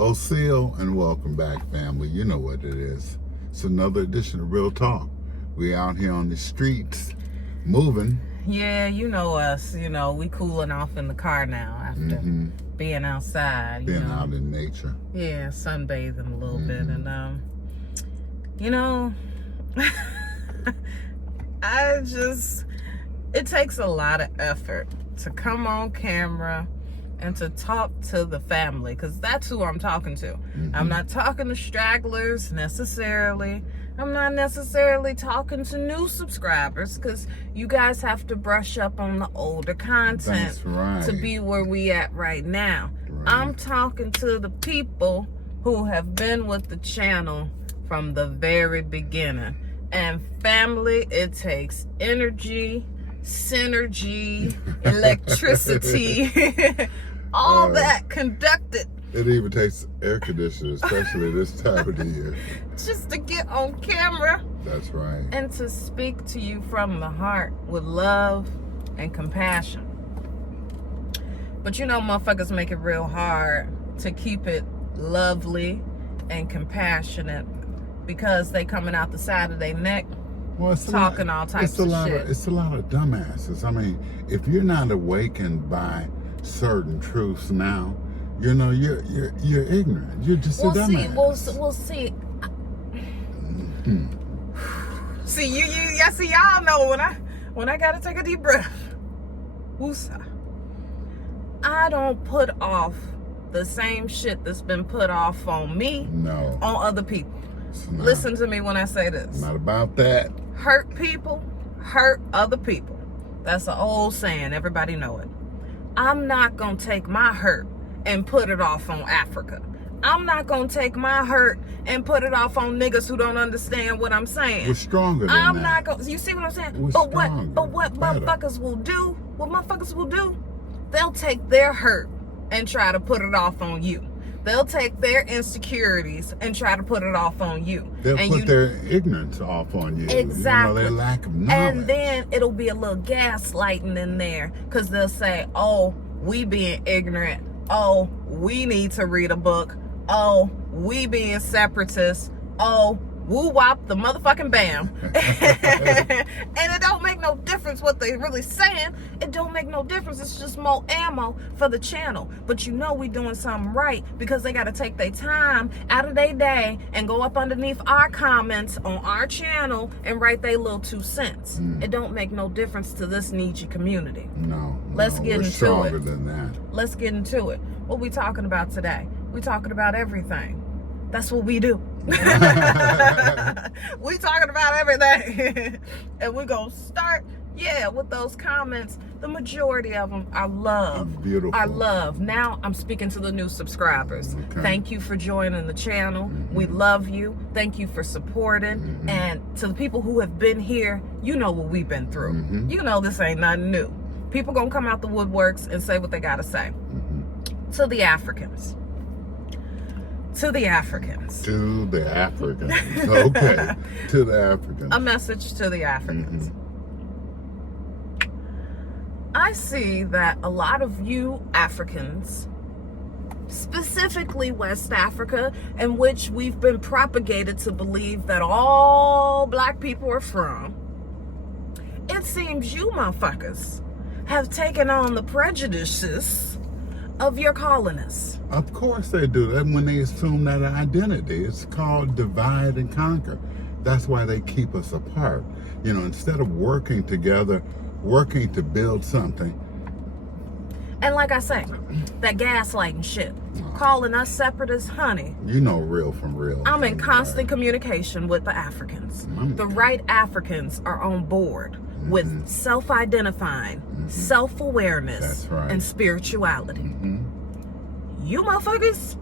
O'Seal, and welcome back, family. You know what it is. It's another edition of Real Talk. We out here on the streets, moving. Yeah, you know us. You know, we cooling off in the car now after being outside. Being out in nature. Yeah, sunbathing a little bit. And, you know, it takes a lot of effort to come on camera and to talk to the family, because that's who I'm talking to. I'm not talking to stragglers necessarily. I'm not necessarily talking to new subscribers, because you guys have to brush up on the older content to be where we at right now. I'm talking to the people who have been with the channel from the very beginning. And family, it takes energy, synergy, electricity, all that conducted. It even takes air conditioning, especially this time of the year. Just to get on camera. That's right. And to speak to you from the heart with love and compassion. But you know, motherfuckers make it real hard to keep it lovely and compassionate, because they coming out the side of their neck talking all types of shit. It's a lot of dumbasses. I mean, if you're not awakened by certain truths now, you know, you're ignorant. You're just a dumbass. We'll see. See, y'all know when I gotta take a deep breath. Woosah. I don't put off the same shit that's been put off on me on other people. Listen to me when I say this. Not about that. Hurt people, hurt other people. That's an old saying. Everybody know it. I'm not going to take my hurt and put it off on Africa. I'm not going to take my hurt and put it off on niggas who don't understand what I'm saying. We're stronger than I'm that. not going to, you see what I'm saying? We're What motherfuckers will do, they'll take their hurt and try to put it off on you. They'll take their insecurities and try to put it off on you. They'll put their ignorance off on you. Exactly. You know, their lack of knowledge. And then it'll be a little gaslighting in there, because they'll say, oh, we being ignorant. Oh, we need to read a book. Oh, we being separatists. Oh, woo-wop the motherfucking bam. And it don't make no difference what they really saying. It don't make no difference. It's just more ammo for the channel. But you know we doing something right, because they got to take their time out of their day and go up underneath our comments on our channel and write their little 2 cents. It don't make no difference to this Nietzsche community. Let's get into stronger it. Than that. Let's get into it. What we talking about today? We talking about everything. That's what we do. We talking about everything. And we're going to start, with those comments. The majority of them I love. Beautiful. I love. Now I'm speaking to the new subscribers. Okay. Thank you for joining the channel. We love you. Thank you for supporting. And to the people who have been here, you know what we've been through. You know this ain't nothing new. People going to come out the woodworks and say what they got to say. To the Africans. To the Africans. To the Africans. Okay. To the Africans. A message to the Africans. I see that a lot of you Africans, specifically West Africa, in which we've been propagated to believe that all black people are from, it seems you motherfuckers have taken on the prejudices of your colonists. Of course they do that when they assume that identity. It's called divide and conquer. That's why they keep us apart. You know, instead of working together, working to build something. And like I say, that gaslighting shit, calling us separatists, honey. You know real from real. I'm in constant communication with the Africans. The right Africans are on board with self-identifying, self-awareness, and spirituality. You motherfuckers,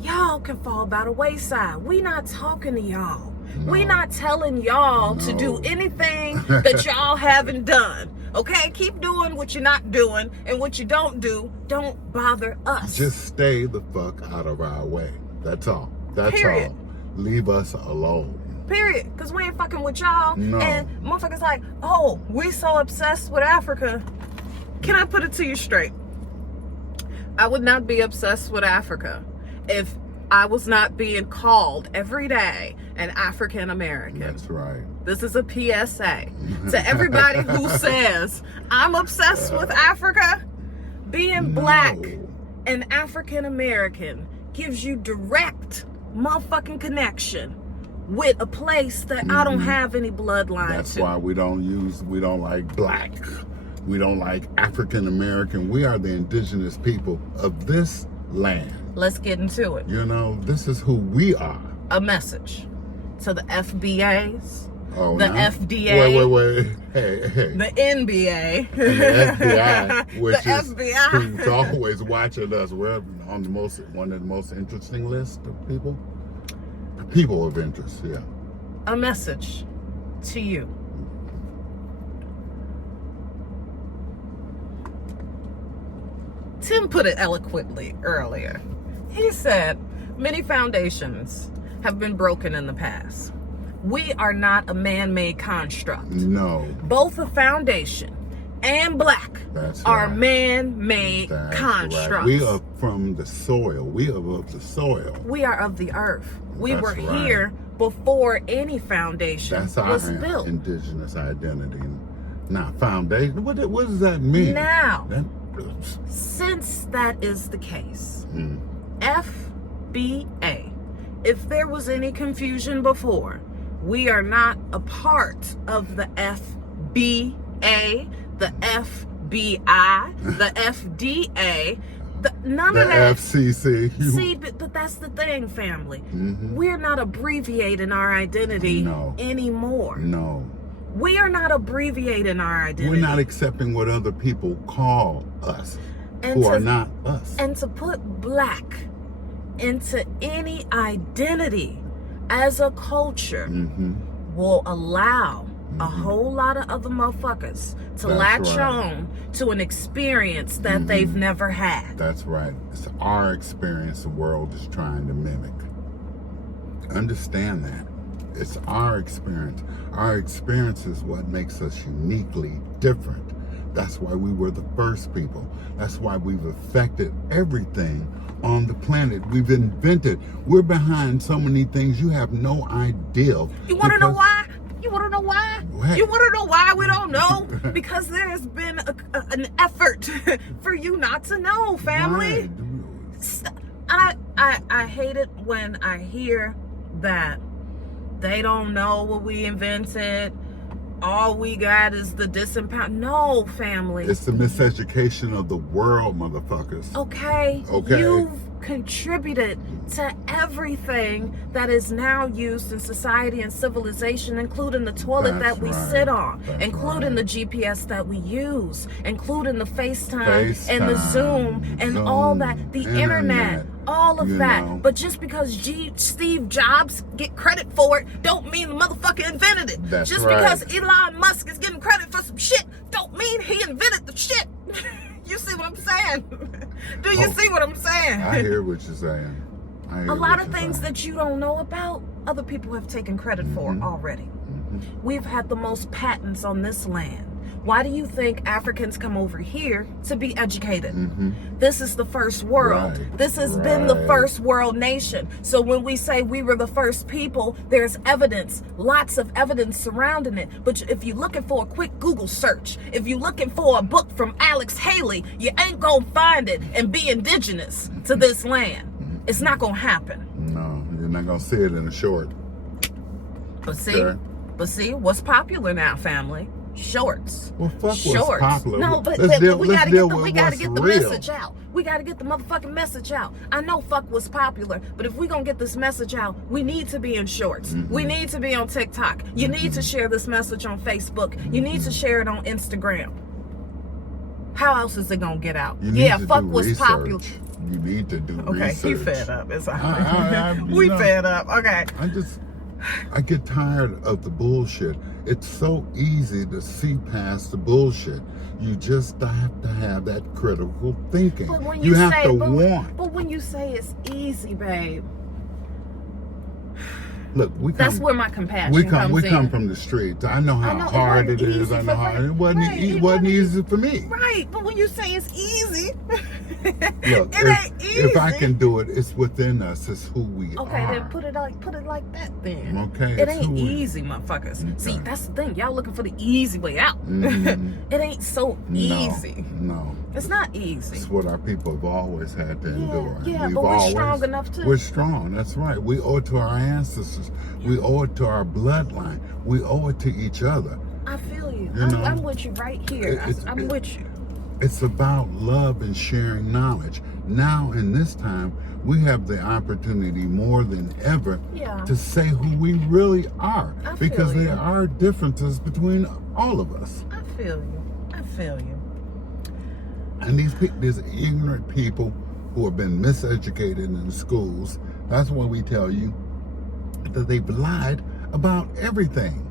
y'all can fall by the wayside. We not talking to y'all. We not telling y'all to do anything that y'all haven't done. Okay? Keep doing what you're not doing, and what you don't do, don't bother us. Just stay the fuck out of our way. That's all. That's Period. all. Leave us alone. Period. Because we ain't fucking with y'all. And motherfuckers like, oh, we so obsessed with Africa. Can I put it to you straight? I would not be obsessed with Africa if I was not being called every day an African American. That's right. This is a PSA to everybody who says, I'm obsessed with Africa. Being black and African American gives you direct motherfucking connection with a place that I don't have any bloodline That's to. why we don't like black. We don't like African American. We are the indigenous people of this land. Let's get into it. You know, this is who we are. A message to the FBAs, Oh, the now? FDA, Wait. Hey. the NBA, And the FBI, which the is FBI. who's always watching us. We're on one of the most interesting lists of people. People of interest, yeah. A message to you. Tim put it eloquently earlier. He said, many foundations have been broken in the past. We are not a man-made construct. No. Both a foundation and black That's are right. man-made That's constructs. right. We are from the soil. We are of the soil. We are of the earth. We That's were right. here before any foundation That's our was built. indigenous identity. Not foundation. What does that mean? Now, That, since that is the case, mm, FBA, if there was any confusion before, we are not a part of the FBA, the FBI, the FDA, none the of that. FCC. See, but that's the thing, family. Mhm. We're not abbreviating our identity No. anymore. No. We are not abbreviating our identity. We're not accepting what other people call us, And who are to- not us. And to put black into any identity as a culture Mm-hmm. will allow a whole lot of other motherfuckers to That's latch right. on to an experience that they've never had. That's right. It's our experience the world is trying to mimic. Understand that. It's our experience. Our experience is what makes us uniquely different. That's why we were the first people. That's why we've affected everything on the planet. We've invented. We're behind so many things you have no idea. You want to know Because- why? You want to know why? What? You want to know why we don't know? Because there has been an effort for you not to know, family. Right. I hate it when I hear that they don't know what we invented. All we got is the disempower. No, family. It's the miseducation of the world, motherfuckers. Okay. Okay. You've contributed to everything that is now used in society and civilization, including the toilet That's that we right. sit on, That's including right. the GPS that we use, including the FaceTime and the Zoom and Zoom, all that, the internet, all of you that. know. But just because Steve Jobs get credit for it, don't mean the motherfucker invented it. That's just right. because Elon Musk is getting credit for some shit, don't mean he invented the shit. You see what I'm saying? Do you see what I'm saying? I hear what you're saying. I hear A lot what of you're things saying. that you don't know about, other people have taken credit for already. Mhm. We've had the most patents on this land. Why do you think Africans come over here to be educated? Mhm. This is the first world. Right, This has been the right. first world nation. So when we say we were the first people, there's evidence, lots of evidence surrounding it. But if you're looking for a quick Google search, if you're looking for a book from Alex Haley, you ain't gonna find it and be indigenous to this land. It's not gonna happen. No, you're not gonna see it in a short. But see, Sure. what's popular now, family? Shorts. Well, fuck what's Shorts. popular. No, but let's deal, we let's gotta deal get the, with we gotta what's get the real. message out. We gotta get the motherfucking message out. I know fuck what's popular, but if we gonna get this message out, we need to be in shorts. We need to be on TikTok. You need to share this message on Facebook. You need to share it on Instagram. How else is it gonna get out? You need to fuck do what's research. popular. You need to do Okay, research. he fed up. It's all I- right. you We know. fed up. Okay. I get tired of the bullshit. It's so easy to see past the bullshit. You just have to have that critical thinking. But when you have say, to but, want. But when you say it's easy, babe, Look, That's where my compassion we comes in. come from the streets. I know how hard it is. I know how it wasn't easy for me. Right, but when you say it's easy, look, it ain't easy. If I can do it, it's within us. It's who we are. Okay, then put it like that then. Okay, it ain't easy, motherfuckers. Okay. See, that's the thing. Y'all looking for the easy way out. It ain't so easy. No. It's not easy. It's what our people have always had to endure. Yeah, but we're strong enough to. We're strong, that's right. We owe it to our ancestors. We owe it to our bloodline. We owe it to each other. I feel you. I'm with you right here. I'm with you. It's about love and sharing knowledge. Now, in this time, we have the opportunity more than ever to say who we really are. Because there are differences between all of us. I feel you. And these ignorant people who have been miseducated in the schools, that's why we tell you that they've lied about everything.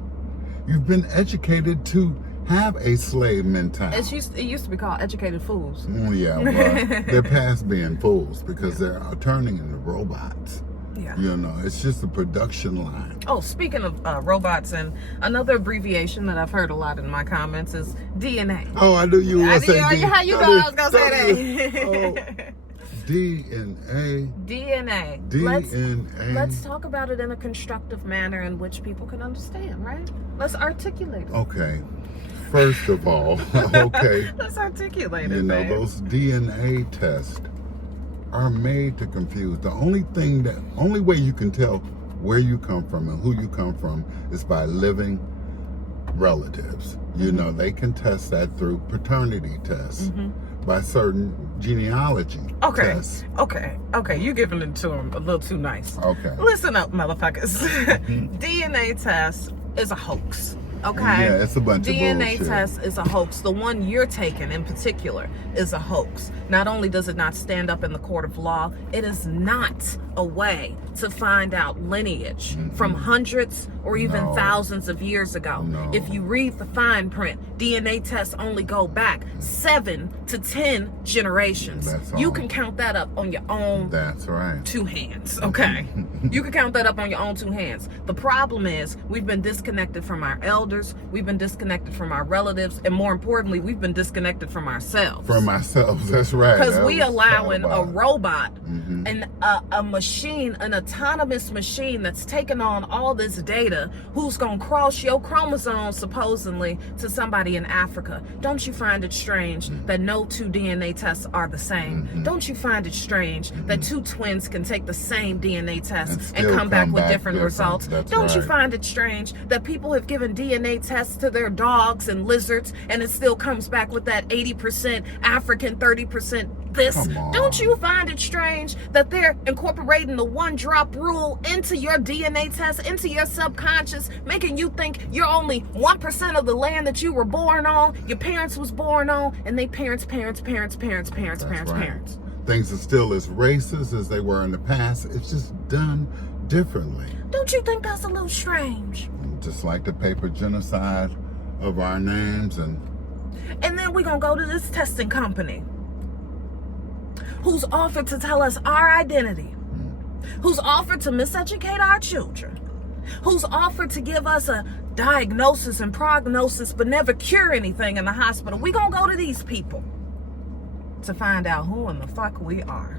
You've been educated to have a slave mentality. It used to be called educated fools. Yeah, well, they're past being fools because they're turning into robots. Yeah. You know, it's just a production line. Oh, speaking of robots, and another abbreviation that I've heard a lot in my comments is DNA. Oh, I knew you were going to say DNA. How you know I was going to say that? DNA. Let's talk about it in a constructive manner in which people can understand, right? Let's articulate it. Okay. First of all, okay. Let's articulate it, You know, those DNA tests are made to confuse. The only way you can tell where you come from and who you come from is by living relatives. You know, they can test that through paternity tests, by certain genealogy tests. Okay, you're giving it to them a little too nice. Okay. Listen up, motherfuckers. DNA test is a hoax. Okay. Yeah, it's a bunch of bullshit. DNA test is a hoax. The one you're taking in particular is a hoax. Not only does it not stand up in the court of law, it is not a way to find out lineage from hundreds or even thousands of years ago. If you read the fine print, DNA tests only go back 7 to 10 generations. You can count that up on your own two hands, okay? You can count that up on your own two hands. The problem is we've been disconnected from our elders, we've been disconnected from our relatives, and more importantly, we've been disconnected from ourselves. From ourselves, that's right. Because we allowing a robot and a machine, an autonomous machine that's taking on all this data, who's going to cross your chromosomes supposedly to somebody in Africa. Don't you find it strange that no two DNA tests are the same? Don't you find it strange that two twins can take the same DNA test and come back with different results? Don't you find it strange that people have given DNA tests to their dogs and lizards and it still comes back with that 80% African, 30% this? Don't you find it strange that they're incorporating the one-drop rule into your DNA test, into your subconscious, making you think you're only 1% of the land that you were born on, your parents was born on, and they parents. Things are still as racist as they were in the past. It's just done differently. Don't you think that's a little strange? Just like the paper genocide of our names. And then we're going to go to this testing company who's offered to tell us our identity, who's offered to miseducate our children, who's offered to give us a diagnosis and prognosis but never cure anything in the hospital. We're going to go to these people to find out who in the fuck we are.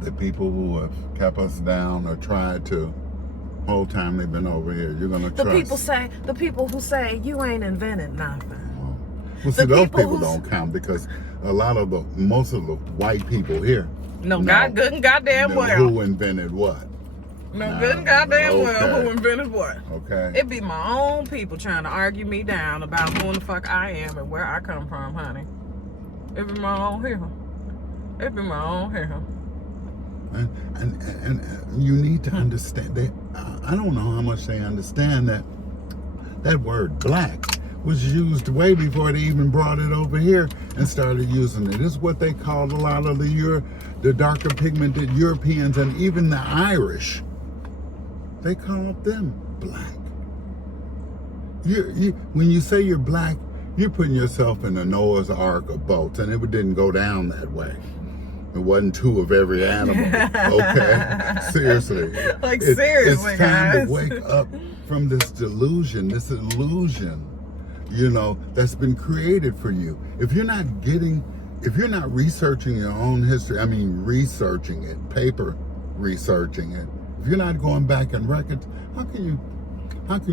The people who have kept us down or tried to, whole time they've been over here. You're going to trust. The people who say you ain't invented nothing. Well, see, those people don't count because most of the white people here good and goddamn well who invented what. Good and goddamn well who invented what. Okay. It be my own people trying to argue me down about who in the fuck I am and where I come from, honey. It be my own here. And you need to understand that. I don't know how much they understand that word black was used way before they even brought it over here and started using it. It's what they called a lot of the darker pigmented Europeans and even the Irish. They called them black. When you say you're black, you're putting yourself in a Noah's Ark of boats, and it didn't go down that way. It wasn't 2 of every animal. Okay, seriously. Like seriously, it's time guys. to wake up from this delusion, this illusion, that's been created for you. If you're not researching your own history, researching it, paper researching it. If you're not going back in records, how can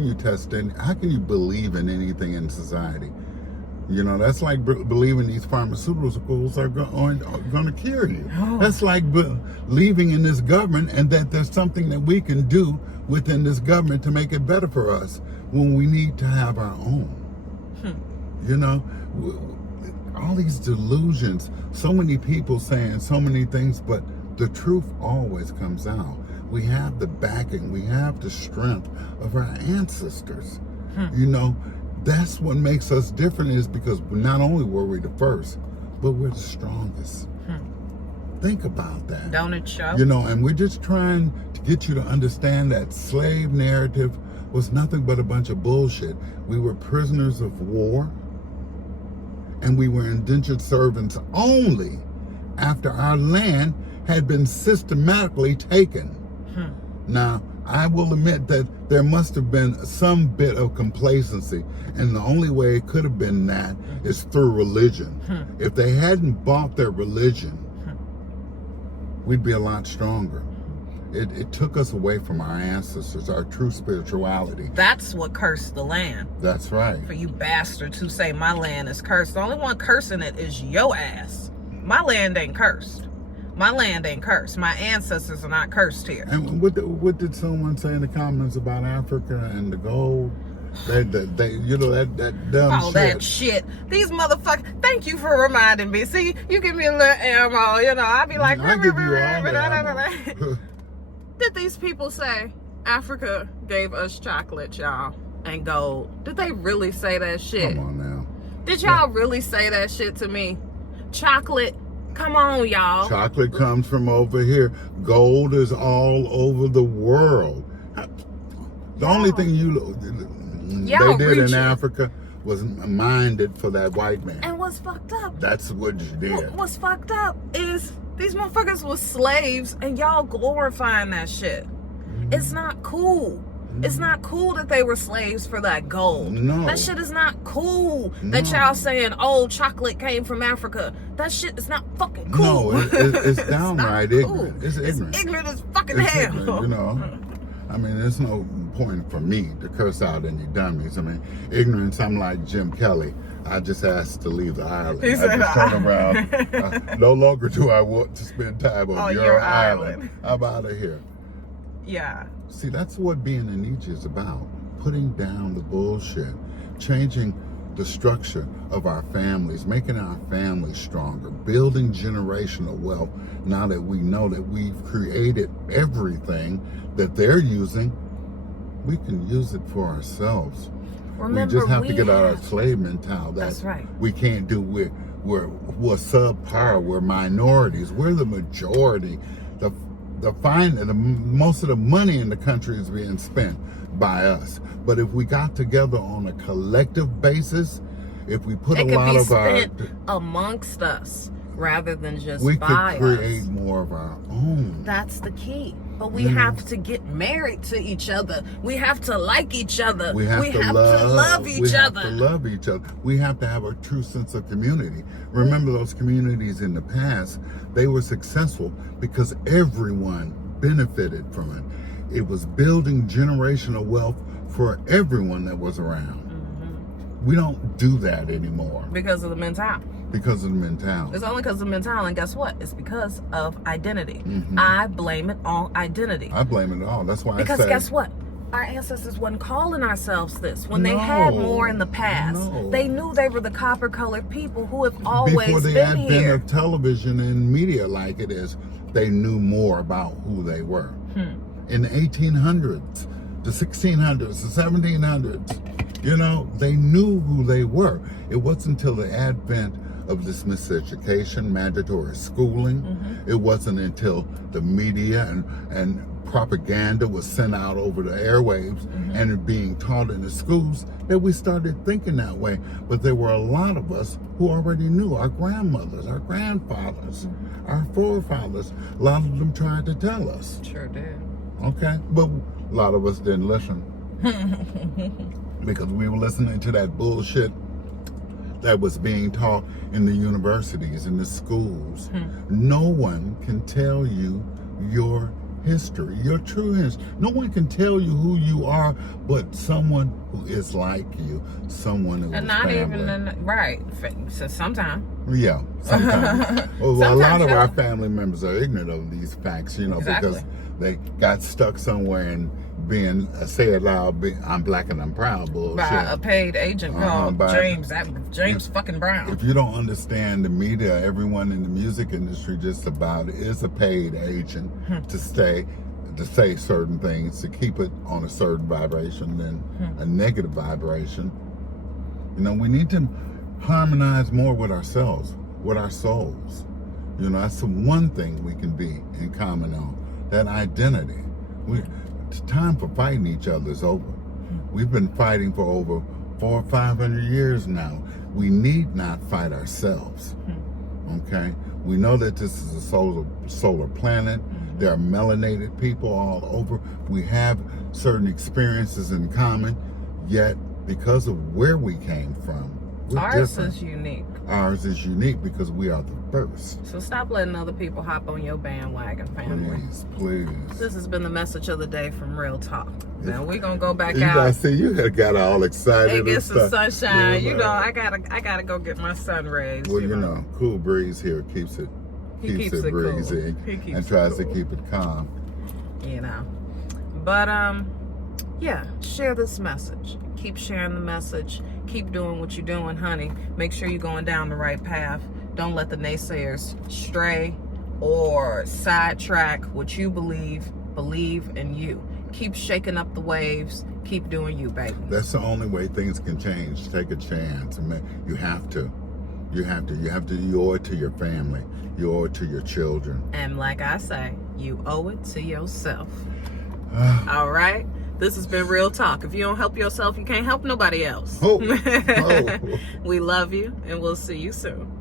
you test it? How can you believe in anything in society? That's like believing these pharmaceuticals are going to cure you. Oh. That's like believing in this government and that there's something that we can do within this government to make it better for us when we need to have our own. All these delusions, so many people saying so many things, but the truth always comes out. We have the backing, we have the strength of our ancestors. That's what makes us different, is because not only were we the first, but we're the strongest. Think about that. Don't it show? And we're just trying to get you to understand that slave narrative was nothing but a bunch of bullshit. We were prisoners of war, and we were indentured servants only after our land had been systematically taken. Now, I will admit that there must have been some bit of complacency, and the only way it could have been that is through religion. If they hadn't bought their religion, we'd be a lot stronger. It took us away from our ancestors, our true spirituality. That's what cursed the land. That's right. For you bastards who say my land is cursed, the only one cursing it is your ass. My land ain't cursed. My land ain't cursed. My ancestors are not cursed here. And what did someone say in the comments about Africa and the gold? That dumb shit. That shit. These motherfuckers. Thank you for reminding me. See, you give me a little ammo. I'll be like, I give you all the ammo. Did these people say Africa gave us chocolate, y'all, and gold? Did they really say that shit? Come on now. Did y'all really say that shit to me? Chocolate. Come on, y'all. Chocolate comes from over here. Gold is all over the world. The only thing they did in Africa was minded for that white man. And what's fucked up? That's what you did. What's fucked up is these motherfuckers was slaves and y'all glorifying that shit. It's not cool. It's not cool that they were slaves for that gold. No. That shit is not cool. That y'all saying, oh, chocolate came from Africa. That shit is not fucking cool. No, it's downright it's cool. ignorant. It's ignorant. It's ignorant as fucking It's hell. ignorant, there's no point for me to curse out any dummies. Ignorance, I'm like Jim Kelly. I just asked to leave the island. He said, I just turn around. No longer do I want to spend time on your island. I'm out of here. Yeah. See, that's what being a Nietzsche is about. Putting down the bullshit. Changing the structure of our families. Making our families stronger. Building generational wealth. Now that we know that we've created everything that they're using, we can use it for ourselves. Remember, we just have to get out of our slave mentality. That's right. We can't do. We're subpar. We're minorities. We're the majority. Most of the money in the country is being spent by us. But if we got together on a collective basis, if we put a lot of our... It could be spent amongst us rather than just we by could create more of our own. That's the key. But we have to get married to each other. We have to like each other. We have to love each other. We have to love each other. We have to have a true sense of community. Remember those communities in the past, they were successful because everyone benefited from it. It was building generational wealth for everyone that was around. We don't do that anymore. Because of the mentality. Because of the mentality. It's only because of the mentality. And guess what? It's because of identity. I blame it on identity. I blame it all. That's why because I say... guess what? Our ancestors wasn't calling ourselves this. When they had more in the past, they knew they were the copper-colored people who have always before the been advent here. of television and media like it is, they knew more about who they were. In the 1800s, the 1600s, the 1700s, they knew who they were. It wasn't until the advent of this miseducation, mandatory schooling. It wasn't until the media and propaganda was sent out over the airwaves and it being taught in the schools that we started thinking that way. But there were a lot of us who already knew. Our grandmothers, our grandfathers, our forefathers, a lot of them tried to tell us. Sure did. Okay? But a lot of us didn't listen. Because we were listening to that bullshit that was being taught in the universities, in the schools. No one can tell you your history, your true history. No one can tell you who you are, but someone who is like you, someone who And is not family. even right. So sometimes. Yeah, sometimes. Well, a Sometimes, lot of yeah. our family members are ignorant of these facts, you know, Exactly. because they got stuck somewhere and being say it loud, I'm black and I'm proud bullshit. By a paid agent called by- James fucking Brown. If you don't understand the media, everyone in the music industry just about is a paid agent to say certain things, to keep it on a certain vibration than a negative vibration. You know, we need to harmonize more with ourselves, with our souls. You know, that's the one thing we can be in common on, that identity. It's time for fighting each other is over. We've been fighting for over 400 or 500 years now. We need not fight ourselves. Okay? We know that this is a solar planet. There are melanated people all over. We have certain experiences in common, yet because of where we came from, we're Ours different. is unique. Ours is unique because we are the first. So stop letting other people hop on your bandwagon, family. Please. This has been the message of the day from Real Talk. Now we're gonna go back You out guys see, you had got all excited and get some and stuff. sunshine. Yeah, You know, I gotta go get my sun rays. Well, you know, cool breeze here keeps it He keeps it cool. breezy He keeps and it tries to cool. keep it calm. You know, but yeah, share this message. Keep sharing the message. Keep doing what you're doing, honey. Make sure you're going down the right path. Don't let the naysayers stray or sidetrack what you believe. Believe in you. Keep shaking up the waves. Keep doing you, baby. That's the only way things can change. Take a chance. You have to. You owe it to your family. You owe it to your children. And like I say, you owe it to yourself. All right? This has been Real Talk. If you don't help yourself, you can't help nobody else. Oh. We love you, and we'll see you soon.